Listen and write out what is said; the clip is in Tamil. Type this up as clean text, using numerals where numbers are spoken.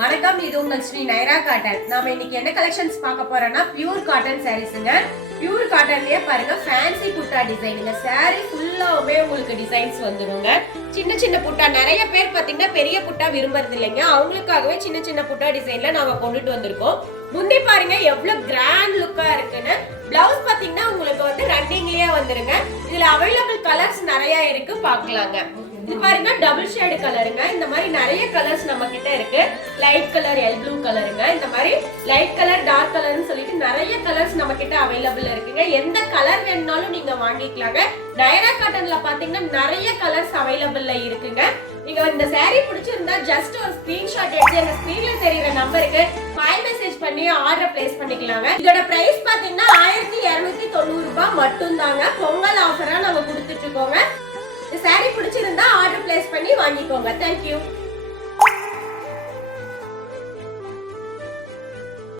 வணக்கம், இது உங்கள் ஸ்ரீ நைரா காட்டன். நாம இன்னைக்கு என்ன கலெக்ஷன்ஸ் பார்க்க போறோம்னா பியூர் காட்டன் சாரீஸ்ங்க. பியூர் காட்டன்லயே பாருங்க ஃபேன்சி புட்டா டிசைனுங்க. சாரி ஃபுல்லாவே உங்களுக்கு டிசைன்ஸ் வந்துருங்க. சின்ன சின்ன புட்டா, நிறைய பேர் பாத்தீங்கன்னா பெரிய புட்டா விரும்புறது இல்லைங்க. அவங்களுக்காகவே சின்ன சின்ன புட்டா டிசைன்ல நாம கொண்டுட்டு வந்திருக்கோம். முந்தி பாருங்க எவ்வளவு கிராண்ட் லுக்கா இருக்குன்னு. பிளவுஸ் பாத்தீங்கன்னா உங்களுக்கு வந்து ரன்னிங்லயே வந்துருங்க. இதுல அவைலபிள் கலர்ஸ் நிறைய இருக்கு, பாக்கலாங்க. இது பாருங்க டபுள் ஷேட் கலருங்க. இந்த மாதிரி நிறைய கலர்ஸ் நம்ம கிட்ட இருக்கு. லைட் கலர், எல் ப்ளூ கலருங்க. இந்த மாதிரி லைட் கலர், டார்க் கலர்னு சொல்லிட்டு நிறைய கலர்ஸ் நம்ம கிட்ட அவைலபிள் இருக்குங்க. எந்த கலர் வேணும்னாலும் நீங்க வாங்கிக்கலாங்க. நைரா காட்டன்ல பாத்தீங்கன்னா நிறைய கலர்ஸ் அவைலபிள்ல இருக்குங்க. நீங்க இந்த saree பிடிச்சிருந்தா ஜஸ்ட் ஒரு ஸ்கிரீன்ஷாட் எடுத்து அந்த ஸ்கிரீன்ல தெரியுற நம்பருக்கு கால் மெசேஜ் பண்ணி ஆர்டர் பிளேஸ் பண்ணிக்கலாங்க. இதோட பிரைஸ் பாத்தீங்கன்னா 1290 ரூபாய் மட்டும் தாங்க. பொங்கல் ஆஃபரா நாங்க கொடுத்துட்டு இருக்கோங்க. இந்த saree பிடிச்சிருந்தா ஆர்டர் பிளேஸ் பண்ணி வாங்கிக்கோங்க. Thank you.